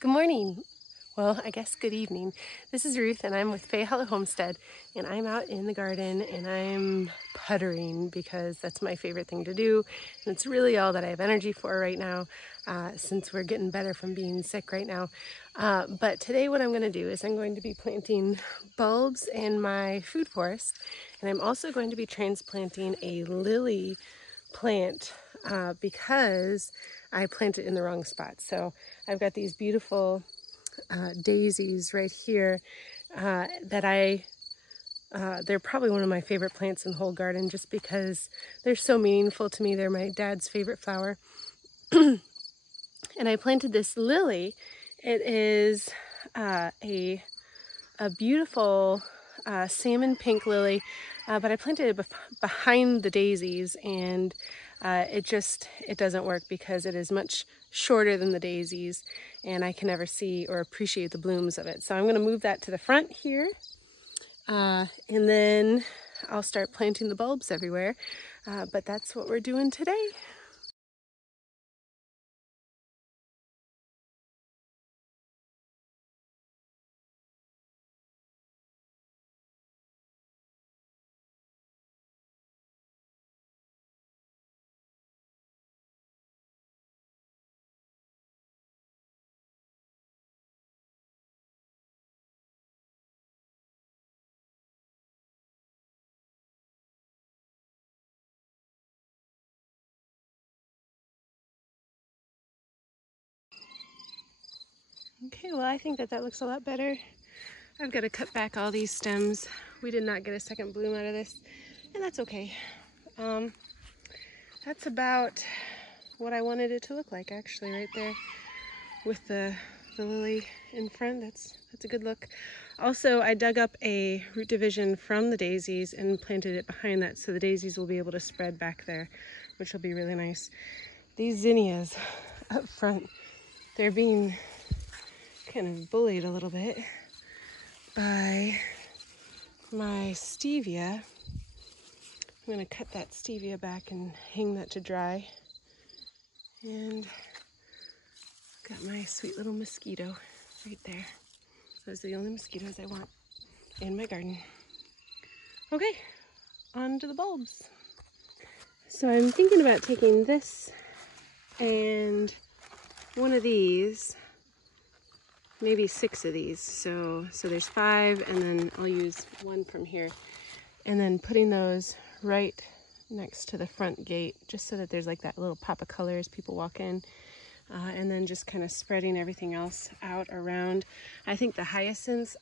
Good morning. Well, I guess good evening. This is Ruth and I'm with Fay Hollow Homestead, and I'm out in the garden and I'm puttering because that's my favorite thing to do. And it's really all that I have energy for right now since we're getting better from being sick right now. But today what I'm going to do is I'm going to be planting bulbs in my food forest, and I'm also going to be transplanting a lily plant because I planted in the wrong spot. So I've got these beautiful daisies right here they're probably one of my favorite plants in the whole garden just because they're so meaningful to me. They're my dad's favorite flower. And I planted this lily. It is a beautiful salmon pink lily, but I planted it behind the daisies, and it doesn't work because it is much shorter than the daisies, and I can never see or appreciate the blooms of it. So I'm going to move that to the front here, and then I'll start planting the bulbs everywhere, but that's what we're doing today. Okay, well, I think that looks a lot better. I've got to cut back all these stems. We did not get a second bloom out of this, and that's okay. That's about what I wanted it to look like, actually, right there with the lily in front. That's a good look. Also, I dug up a root division from the daisies and planted it behind that, so the daisies will be able to spread back there, which will be really nice. These zinnias up front, they're being kind of bullied a little bit by my stevia. I'm going to cut that stevia back and hang that to dry. And got my sweet little mosquito right there. Those are the only mosquitoes I want in my garden. Okay, on to the bulbs. So I'm thinking about taking this and one of these, maybe 6 of these. So there's 5, and then I'll use one from here, and then putting those right next to the front gate, just so that there's like that little pop of color as people walk in, and then just kind of spreading everything else out around. I think the hyacinths,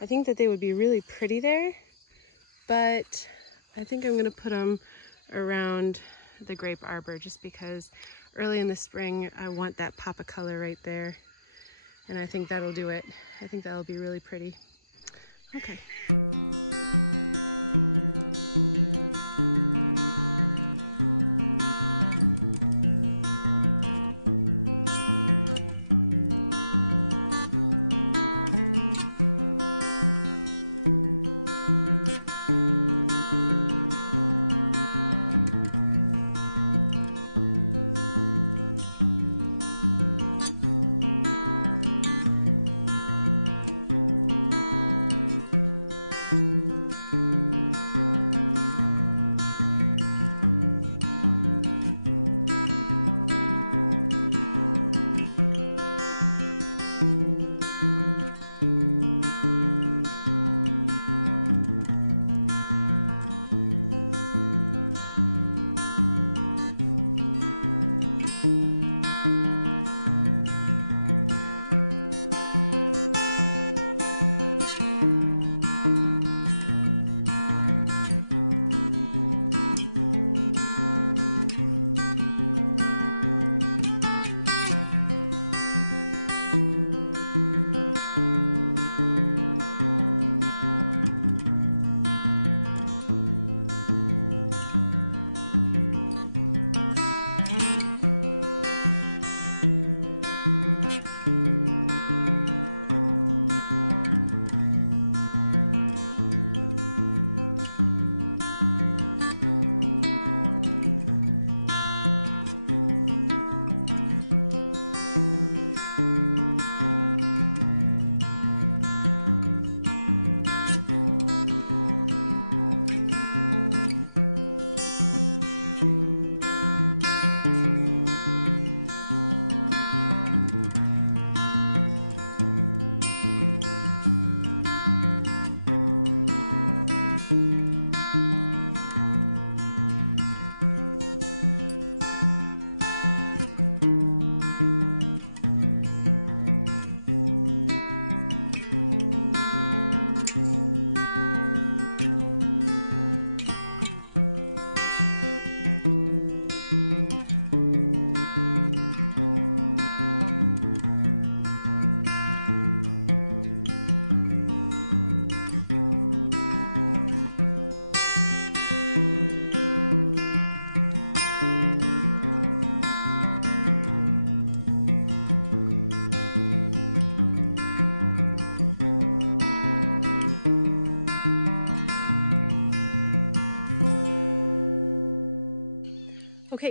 I think that they would be really pretty there, but I think I'm going to put them around the grape arbor just because early in the spring I want that pop of color right there, and I think that'll do it. I think that'll be really pretty. Okay.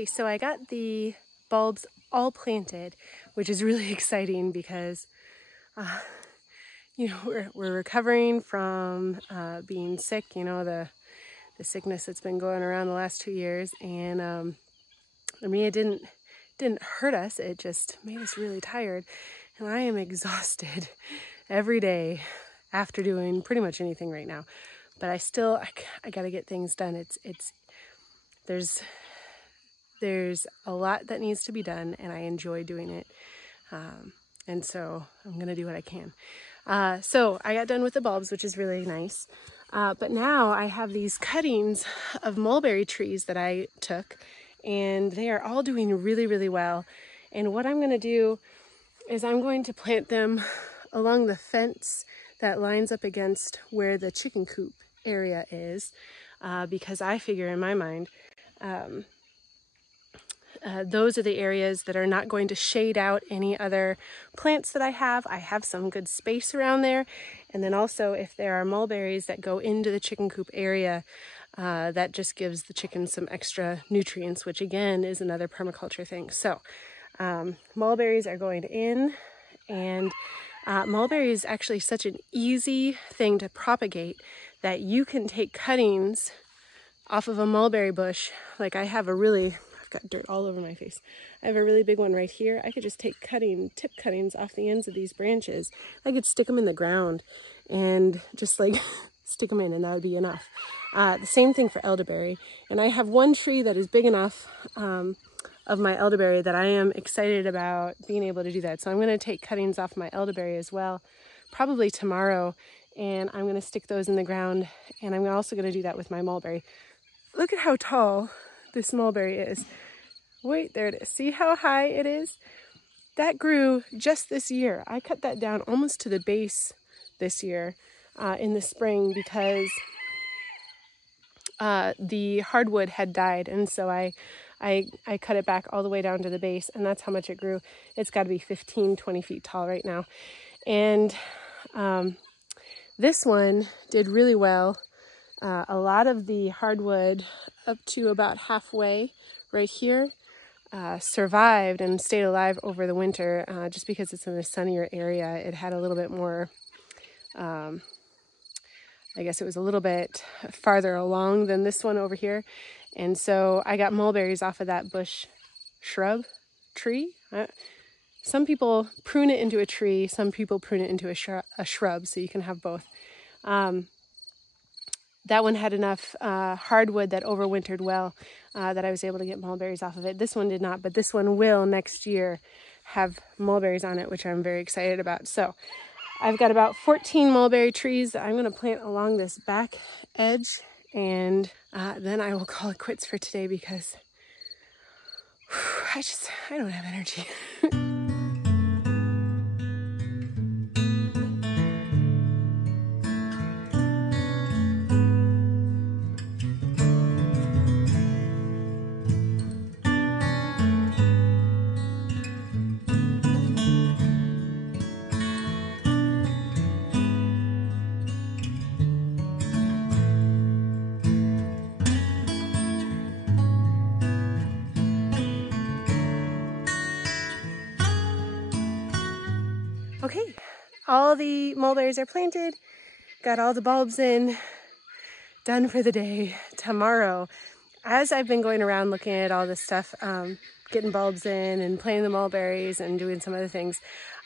so I got the bulbs all planted, which is really exciting because you know, we're recovering from being sick, you know, the sickness that's been going around the last 2 years. And I mean, it didn't hurt us, it just made us really tired. And I am exhausted every day after doing pretty much anything right now. But I got to get things done. There's a lot that needs to be done, and I enjoy doing it. And so I'm going to do what I can. So I got done with the bulbs, which is really nice. But now I have these cuttings of mulberry trees that I took, and they are all doing really, really well. And what I'm going to do is I'm going to plant them along the fence that lines up against where the chicken coop area is, because I figure in my mind, those are the areas that are not going to shade out any other plants that I have. I have some good space around there. And then also if there are mulberries that go into the chicken coop area, that just gives the chickens some extra nutrients, which again is another permaculture thing. So mulberries are going in, and mulberry is actually such an easy thing to propagate that you can take cuttings off of a mulberry bush. Like I've got dirt all over my face. I have a really big one right here. I could just take tip cuttings off the ends of these branches. I could stick them in the ground and just like stick them in, and that would be enough. The same thing for elderberry. And I have one tree that is big enough of my elderberry that I am excited about being able to do that. So I'm going to take cuttings off my elderberry as well, probably tomorrow, and I'm going to stick those in the ground. And I'm also going to do that with my mulberry. Look at how tall this mulberry is. Wait, there it is. See how high it is? That grew just this year. I cut that down almost to the base this year in the spring because the hardwood had died, and so I cut it back all the way down to the base, and that's how much it grew. It's got to be 15-20 feet tall right now. And this one did really well. A lot of the hardwood up to about halfway right here survived and stayed alive over the winter, just because it's in a sunnier area. It had a little bit more, I guess it was a little bit farther along than this one over here. And so I got mulberries off of that bush tree. Some people prune it into a tree, some people prune it into a shrub, so you can have both. That one had enough hardwood that overwintered well that I was able to get mulberries off of it. This one did not, but this one will next year have mulberries on it, which I'm very excited about. So I've got about 14 mulberry trees that I'm going to plant along this back edge, and then I will call it quits for today because I don't have energy. Okay, all the mulberries are planted, got all the bulbs in, done for the day. Tomorrow, as I've been going around looking at all this stuff, getting bulbs in and planting the mulberries and doing some other things,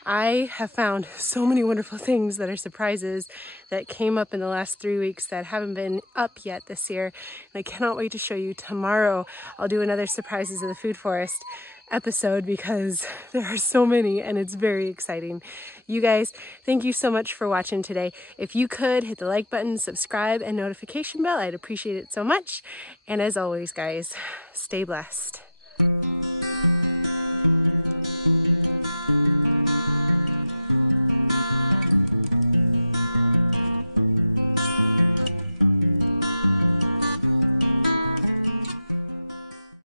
I have found so many wonderful things that are surprises that came up in the last 3 weeks that haven't been up yet this year. And I cannot wait to show you. Tomorrow, I'll do another Surprises of the Food Forest episode because there are so many and it's very exciting. You guys, thank you so much for watching today. If you could hit the like button, subscribe, and notification bell, I'd appreciate it so much. And as always, guys, stay blessed.